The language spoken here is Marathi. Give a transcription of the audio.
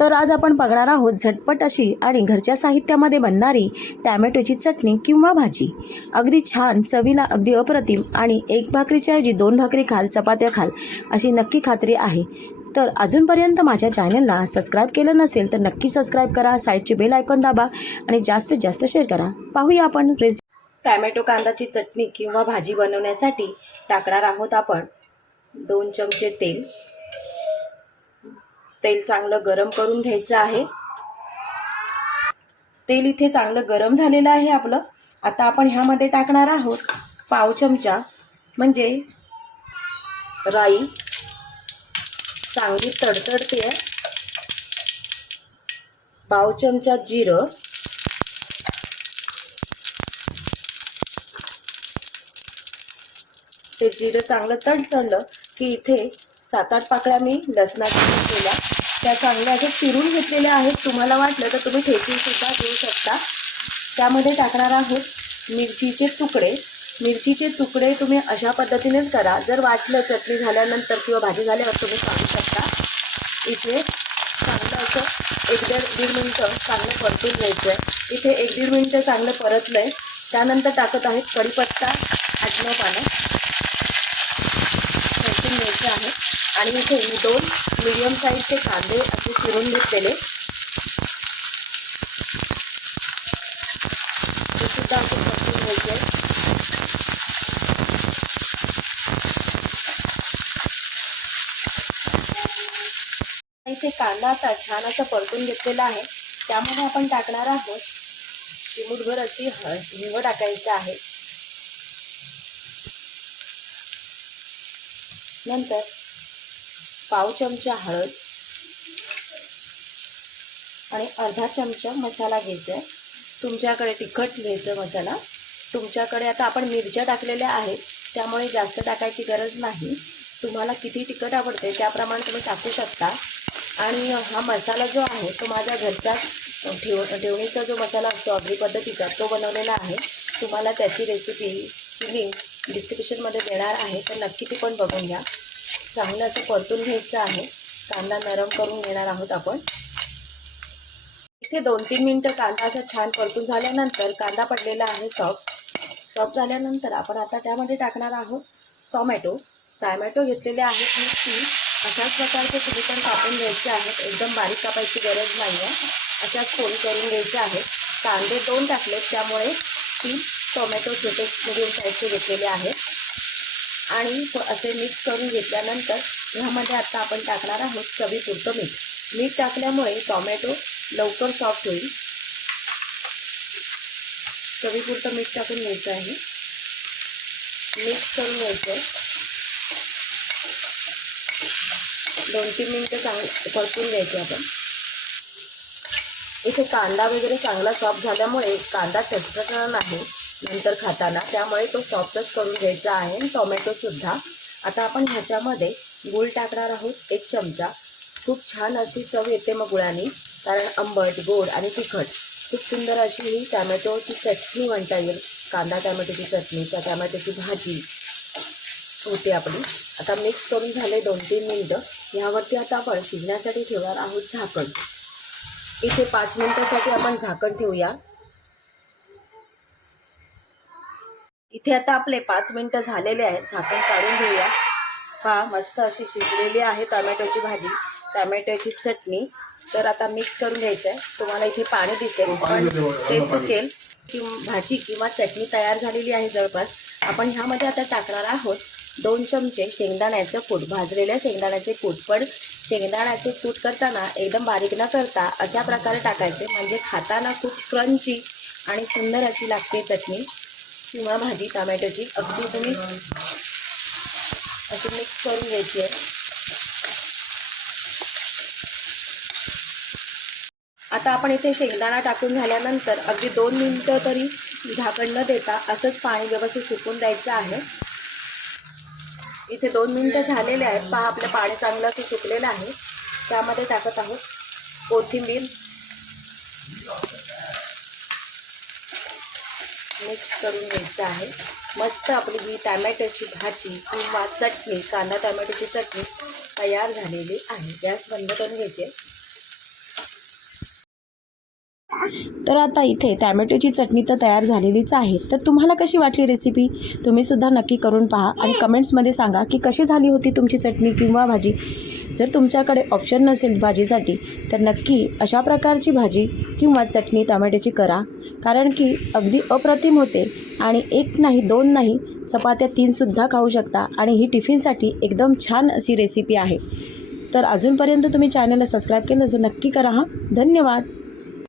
तर आज आपण बघणार आहोत झटपट अशी आणि घरच्या साहित्यामध्ये बनणारी टॅमॅटोची चटणी किंवा भाजी. अगदी छान चवीला अगदी अप्रतिम आणि एक भाकरीच्या ऐवजी दोन भाकरी खाल चपात्या खाल अशी नक्की खात्री आहे. तर अजूनपर्यंत माझ्या चॅनलला सबस्क्राईब केलं नसेल तर नक्की सबस्क्राईब करा साईडची बेल आयकॉन दाबा आणि जास्तीत जास्त शेअर करा. पाहूया आपण रेसिपी टॅमॅटो कांदाची चटणी किंवा भाजी बनवण्यासाठी टाकणार आहोत आपण दोन चमचे तेल तेल चांगलं गरम करून घ्यायचं आहे. तेल इथे चांगलं गरम झालेलं आहे आपलं. आता आपण ह्यामध्ये टाकणार आहोत पाव चमचा म्हणजे राई. चांगली तडतडते. आहे पाव चमचा जिरं. ते जिरं चांगलं तडतडलं की इथे सात आठ पाकळ्या मी लसणाच्या केल्या त्या चांगल्या अशा चिरून घेतलेल्या आहेत. तुम्हाला वाटलं तर तुम्ही ठेचूनसुद्धा घेऊ शकता. त्यामध्ये टाकणार आहोत मिरचीचे तुकडे. मिरचीचे तुकडे तुम्ही अशा पद्धतीनेच करा. जर वाटलं चटणी झाल्यानंतर किंवा भाजी झाल्यावर तुम्ही सांगू शकता. इथे चांगलं असं एक दीड दीड मिनटं चांगलं परतून घ्यायचं आहे इथे एक दीड मिनटं चांगलं परतलं आहे त्यानंतर टाकत आहेत कढीपत्ता आठ नऊ पानं. आणि इथे मी दोन मीडियम साईजचे कांदे असे चिरून घेतलेले. ते सुद्धा असे परतून घ्यायचे इथे कांदा आता छान असा परतून घेतलेला आहे. त्यामध्ये आपण टाकणार आहोत चिमूटभर अशी ह हिंग टाकायचं आहे. नंतर पाव चमचा हळद आणि अर्धा चमचा मसाला घ्यायचा आहे. तुमच्याकडे तिखट घ्यायचं मसाला. तुमच्याकडे आता आपण मिरच्या टाकलेल्या आहेत त्यामुळे जास्त टाकायची गरज नाही. तुम्हाला किती तिखट आवडते त्याप्रमाणे तुम्ही टाकू शकता. आणि हा मसाला जो आहे तो माझ्या घरचा ठेव ठेवणीचा जो मसाला असतो अगदी पद्धतीचा तो बनवलेला आहे. तुम्हाला त्याची रेसिपीची लिंक डिस्क्रिप्शनमध्ये देणार आहे तर नक्की ती पण बघून घ्या. चांगलं असं परतून घ्यायचं आहे. कांदा नरम करून घेणार आहोत आपण. इथे दोन तीन मिनटं कांदा असा छान परतून झाल्यानंतर कांदा पडलेला आहे सॉफ्ट सॉफ्ट झाल्यानंतर आपण आता त्यामध्ये टाकणार आहोत टॉमॅटो टॉमॅटो घेतलेले आहेत मी तीन. अशाच प्रकारचे तुम्ही पण कापून घ्यायचे आहेत. एकदम बारीक कापायची गरज नाही आहे अशाच फोन करून घ्यायचे आहेत. कांदे दोन टाकलेत त्यामुळे तीन टोमॅटो छोटे म्हणजे मिडियम साईजचे घेतलेले आहेत. आणि असे मिक्स करून घेतल्यानंतर ह्यामध्ये आता आपण टाकणार आहोत चवीपुरतं मीठ. मीठ टाकल्यामुळे टॉमॅटो लवकर सॉफ्ट होईल. चवीपुरतं मीठ टाकून घ्यायचं आहे. मिक्स करून घ्यायचं. दोन तीन मिनटं चांग परतून घ्यायचे आपण. इथे कांदा वगैरे चांगला सॉफ्ट झाल्यामुळे कांदा ठसठसणार नाही. नंतर खाताना. त्यामुळे तो सॉफ्टच करून घ्यायचा आहे. टोमॅटोसुद्धा आता आपण ह्याच्यामध्ये गूळ टाकणार आहोत. एक चमचा. खूप छान अशी चव येते मग गुळाने. कारण आंबट गोड आणि तिखट. खूप सुंदर अशी ही टॅमॅटोची चटणी म्हणता येईल. कांदा टॅमॅटोची चटणी त्या टॅमॅटोची भाजी होते आपली. आता मिक्स करून झाले दोन तीन मिनटं. ह्यावरती आता आपण शिजण्यासाठी ठेवणार आहोत झाकण. इथे पाच मिनटासाठी आपण झाकण ठेवूया. इथे आता आपले पाच मिनिटं झालेले आहेत झाकण काढून घेऊया. पहा मस्त अशी शिजलेली आहे टमॅटोची भाजी टमॅटोची चटणी. तर आता मिक्स करून घ्यायचं आहे तुम्हाला इथे पाणी दिसेल पण ते सुकेल. कि भाजी किंवा चटणी तयार झालेली आहे जवळपास. आपण ह्यामध्ये आता टाकणार आहोत दोन चमचे शेंगदाण्याचं कूट. भाजलेल्या शेंगदाण्याचे कूट. पण शेंगदाण्याचे कूट करताना एकदम बारीक न करता अशा प्रकारे टाकायचे. म्हणजे खाताना खूप क्रंची आणि सुंदर अशी लागते चटणी. किंवा भाजी टमॅटोची. अगदी तुम्ही अशी मिक्स करून घ्यायची आहे. आता आपण इथे शेंगदाणा टाकून झाल्यानंतर अगदी दोन मिनटं तरी झाकण न देता असंच पाणी व्यवस्थित सुकून द्यायचं आहे. इथे दोन मिनटं झालेले आहेत. पहा आपलं पाणी चांगलं असं सुकलेलं आहे. त्यामध्ये टाकत आहोत कोथिंबीर. मिक्स करून घ्यायचं आहे. मस्त आपली ही टॅमॅटोची भाजी किंवा चटणी कांदा टॅमॅटोची चटणी तयार झालेली आहे. गॅस बंद करून घ्यायचे. तर आता इथे टॅमॅटोची चटणी तर तयार झालेलीच आहे. तर तुम्हाला कशी वाटली रेसिपी तुम्हीसुद्धा नक्की करून पहा आणि कमेंट्समध्ये सांगा की कशी झाली होती तुमची चटणी किंवा भाजी? जर तुमच्याकडे ऑप्शन नसेल भाजीसाठी तर नक्की अशा प्रकारची भाजी किंवा चटणी टमाट्याची करा. कारण की अगदी अप्रतिम होते आणि एक नाही दोन नाही चपात्या तीनसुद्धा खाऊ शकता आणि ही टिफिनसाठी एकदम छान अशी रेसिपी आहे. तर अजूनपर्यंत तुम्ही चॅनलला सबस्क्राईब केलं तर नक्की करा हां. धन्यवाद.